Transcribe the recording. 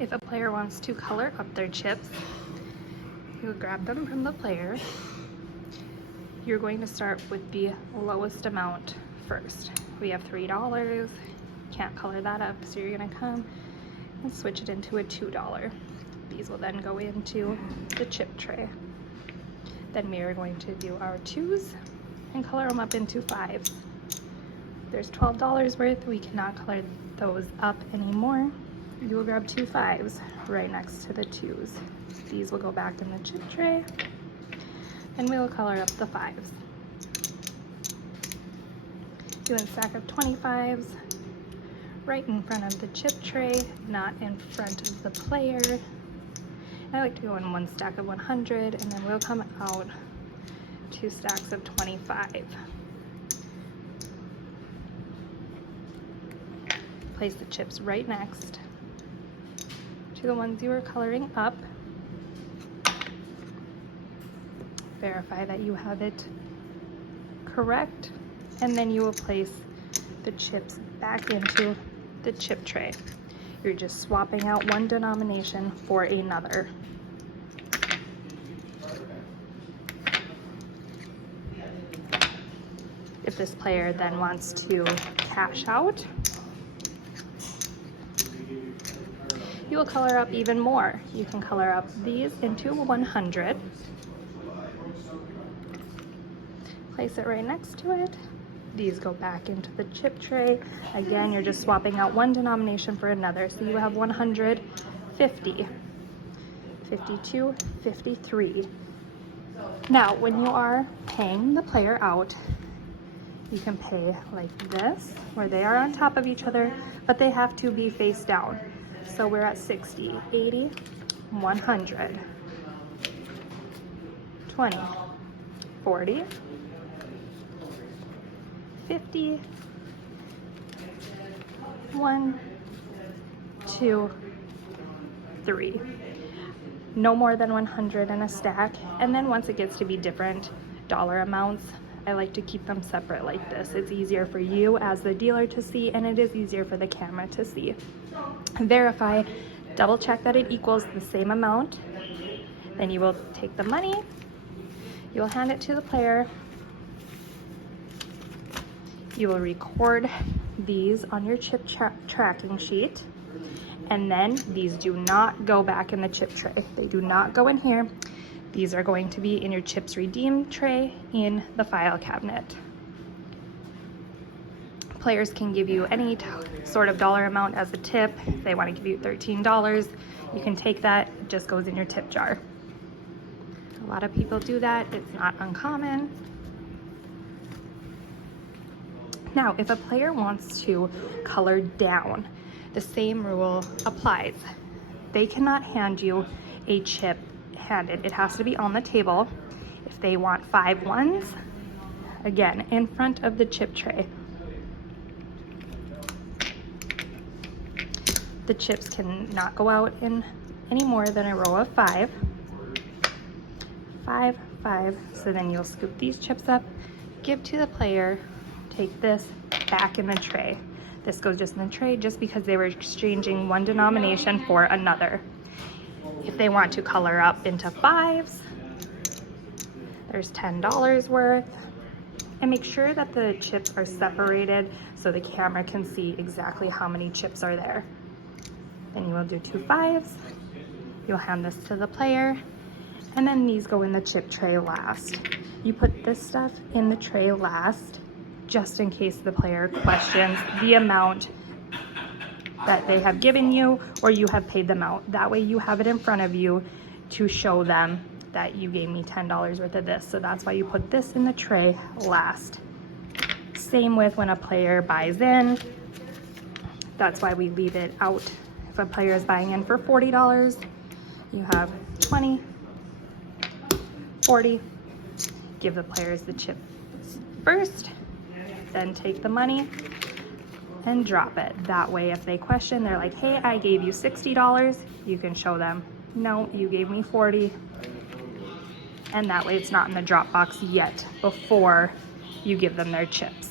If a player wants to color up their chips, you'll grab them from the player. You're going to start with the lowest amount first. We have $3. Can't color that up, so you're gonna come and switch it into a $2. These will then go into the chip tray. Then we are going to do our 2s and color them up into 5s. There's $12 worth. We cannot color those up anymore. You will grab 2 5s right next to the 2s. These will go back in the chip tray, and we will color up the 5s. Do a stack of 25s right in front of the chip tray, not in front of the player. I like to go in one stack of 100, and then we'll come out 2 stacks of 25. Place the chips right next to the ones you were coloring up. Verify that you have it correct, and then you will place the chips back into the chip tray. You're just swapping out one denomination for another. If this player then wants to cash out, you will color up even more. You can color up these into 100. Place it right next to it. These go back into the chip tray. Again, you're just swapping out one denomination for another. So you have 150, 52, 53. Now, when you are paying the player out, you can pay like this, where they are on top of each other, but they have to be face down. So we're at 60, 80, 100, 20, 40, 50, 1, 2, 3. No more than 100 in a stack. And then once it gets to be different dollar amounts, I like to keep them separate like this. It's easier for you as the dealer to see, and it is easier for the camera to see. Verify, double check that it equals the same amount. Then you will take the money, you will hand it to the player. You will record these on your chip tracking sheet, and then these do not go back in the chip tray. They do not go in here. These are going to be in your chips redeemed tray in the file cabinet. Players can give you any sort of dollar amount as a tip. If they want to give you $13, you can take that. It just goes in your tip jar. A lot of people do that. It's not uncommon. Now, if a player wants to color down, the same rule applies. They cannot hand you a chip handed. It has to be on the table. If they want 5 1s, again, in front of the chip tray. The chips cannot go out in any more than a row of 5. 5, 5. So then you'll scoop these chips up, give to the player, take this back in the tray. This goes just in the tray just because they were exchanging one denomination for another. If they want to color up into 5s, there's $10 worth. And make sure that the chips are separated so the camera can see exactly how many chips are there. Then you will do 2 5s. You'll hand this to the player, and then these go in the chip tray last. You put this stuff in the tray last, just in case the player questions the amount that they have given you or you have paid them out. That way you have it in front of you to show them that you gave me $10 worth of this. So that's why you put this in the tray last. Same with when a player buys in. That's why we leave it out. If a player is buying in for $40, you have 20, 40. Give the players the chip first, then take the money and drop it. That way, if they question, they're like, hey, I gave you $60. You can show them, no, you gave me 40. And that way it's not in the drop box yet before you give them their chips.